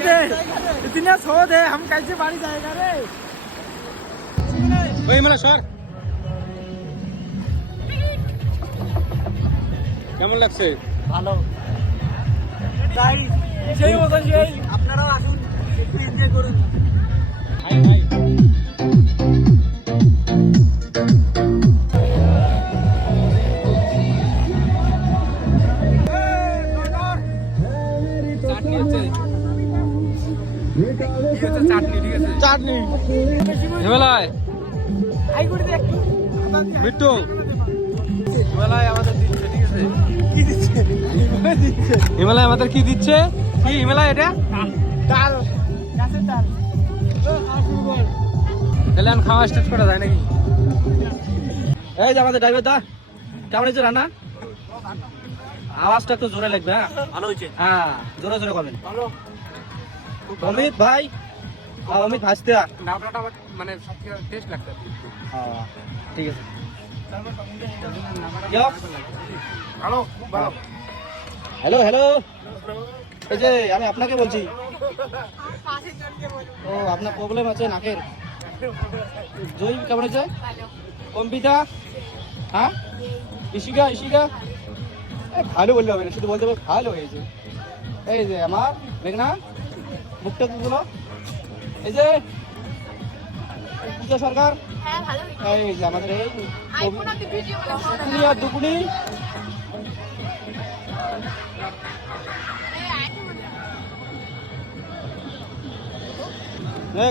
इतना सो दे हम कैसे बाड़ी जाएगा रे ওই মেলা সর কেমন লাগছে? ভালো গাইস সেই মতো সেই আপনারাও আসুন একটু এনজয় করুন হাই হাই চাটনি হিমালয় মিট্টু হিমালয় আমাদের দিচ্ছে ঠিক আছে কি দিচ্ছে হিমালয় আমাদের কি দিচ্ছে কি হিমালয় এটা ডাল গাছের ডাল তাহলে আমি খাওয়া স্টার্ট করা যায় নাকি এই যে আমাদের ড্রাইভার দা কেমন হয়েছে রান্না আওয়াজটা একটু জোরে লাগবে হ্যাঁ ভালো হয়েছে হ্যাঁ জোরে জোরে বলেন ভালো অমিত ভাই অমিত ভাজতে নাবড়াটা মানে সবথেকে টেস্ট লাগছে ঠিক আছে ভালো ভালো হ্যালো হ্যালো এই যে আমি আপনাকে বলছি ও আপনার প্রবলেম আছে নাকের জয় কেমন আছে কম্পিতা হ্যাঁ ইশিকা ইশিকা ভালো বললে হবে না শুধু বলতে হবে ভালো হয়েছে এই যে আমার মেঘনা মুখটা তুলো এই যে পূজা সরকার এই যে আমাদের এই দুকুনি আর দুকুনি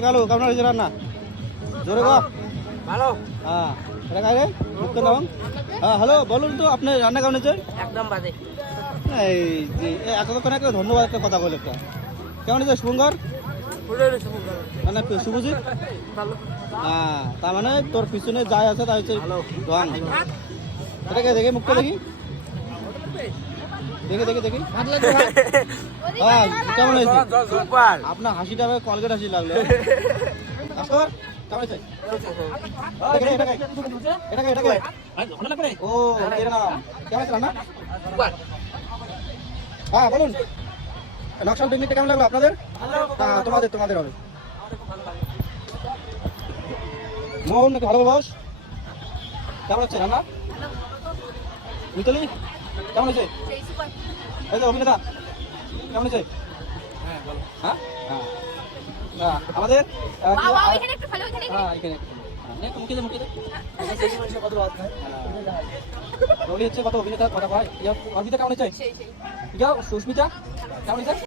কালু কেমন হয়েছে রান্না জোরে গো ভালো হ্যাঁ এটা খাই রে মুখটা দাও হ্যাঁ হ্যালো বলুন তো আপনার রান্না কেমন হয়েছে একদম বাজে এই যে এতক্ষণ একটা ধন্যবাদ একটা কথা বলে একটা কেমন হয়েছে শুভঙ্কর মানে শুভজিৎ হ্যাঁ তার মানে তোর পিছনে যাই আছে তাই হচ্ছে রং এটাকে দেখি মুখটা দেখি দেখি দেখি দেখি হ্যাঁ কেমন হয়েছে আপনার হাসিটা কলগেট হাসি লাগলো আসর কেমন হয়েছে ও এরকম কেমন আছে রান্না হ্যাঁ বলুন নকশাল পিকনিকটা কেমন লাগলো আপনাদের হ্যাঁ তোমাদের তোমাদের হবে মোহন নাকি ভালো বস কেমন হচ্ছে রান্না মিতালি কেমন হয়েছে এই যে অভিনেতা কেমন হয়েছে হ্যাঁ হ্যাঁ আমাদের হ্যাঁ এখানে মুখে মুখে রবি হচ্ছে কত অভিনেতা কথা হয় অর্পিতা কেমন হয়েছে সুস্মিতা কেমন হয়েছে